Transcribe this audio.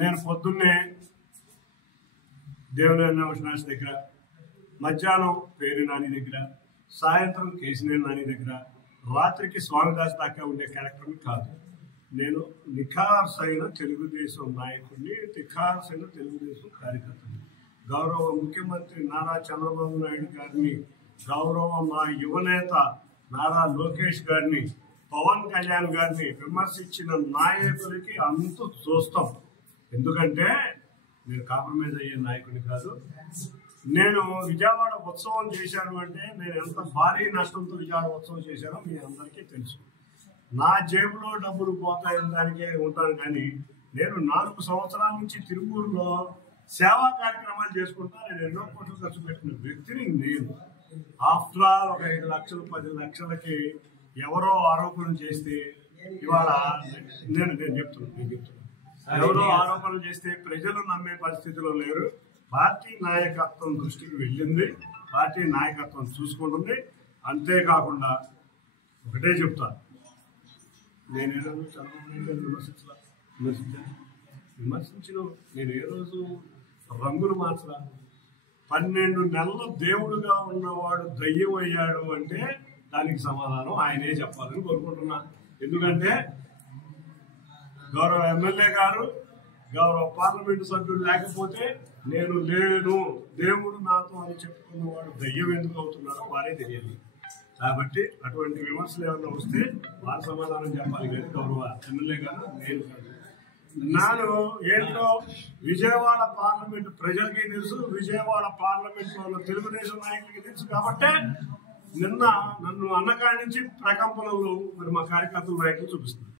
నేను పొద్దున్నే దేవినేని అవినాష్ దగ్గర, మధ్యాహ్నం పేరు నాని దగ్గర, సాయంత్రం కేశినేని నాని దగ్గర, రాత్రికి స్వామిదాస్ దాకా ఉండే క్యారెక్టర్ని కాదు. నేను నిఖార్సైన తెలుగుదేశం నాయకుడిని, నిఖార్సైన తెలుగుదేశం కార్యకర్తని. గౌరవ ముఖ్యమంత్రి నారా చంద్రబాబు నాయుడు గారిని, గౌరవ మా యువనేత నారా లోకేష్ గారిని, పవన్ కళ్యాణ్ గారిని విమర్శించిన నాయకులకి అంతు చూస్తాం. ఎందుకంటే నేను కాంప్రమైజ్ అయ్యే నాయకుడిని కాదు. నేను విజయవాడ ఉత్సవం చేశాను అంటే నేను ఎంత భారీ నష్టంతో విజయవాడ ఉత్సవం చేశానో మీ అందరికీ తెలుసు. నా జేబులో డబ్బులు పోతాయని దానికే ఉంటాను, కానీ నేను 4 సంవత్సరాల నుంచి తిరువూరులో సేవా కార్యక్రమాలు చేసుకుంటా. నేను ఎన్నో కోట్లు ఖర్చు పెట్టిన వ్యక్తిని నేను. ఆఫ్టర్ ఆల్ ఒక 5 లక్షలు 10 లక్షలకి ఎవరో ఆరోపణలు చేస్తే ఇవాళ నేను చెప్తున్నాను ఎవరో ఆరోపణలు చేస్తే ప్రజలు నమ్మే పరిస్థితిలో లేరు. పార్టీ నాయకత్వం దృష్టికి వెళ్ళింది, పార్టీ నాయకత్వం చూసుకుంటుంది. అంతేకాకుండా ఒకటే చెప్తాను, నేను ఏ రోజు చంద్రబాబు విమర్శించిన నేను ఏ రోజు రంగులు మార్చరా. 12 నెలలు దేవుడుగా ఉన్నవాడు దయ్యం అయ్యాడు అంటే దానికి సమాధానం ఆయనే చెప్పాలని కోరుకుంటున్నా. ఎందుకంటే గౌరవ ఎమ్మెల్యే గారు, గౌరవ పార్లమెంటు సభ్యులు లేకపోతే నేను లేను, దేవుడు నాతో అని చెప్పుకున్నవాడు దయ్యం ఎందుకు అవుతున్నాడో వారే తెలియాలి. కాబట్టి అటువంటి విమర్శలు ఏమన్నా వస్తే వారి సమాధానం చెప్పాలి, కానీ గౌరవ ఎమ్మెల్యే గారు నేను కాదు. నాను ఏంటో విజయవాడ పార్లమెంట్ ప్రజలకి తెలుసు, విజయవాడ పార్లమెంట్ లో తెలుగుదేశం నాయకులకి తెలుసు. కాబట్టి నిన్న నన్ను అన్నకాడి నుంచి ప్రకంపనలు మరి మా కార్యకర్తల నాయకులు చూపిస్తున్నారు.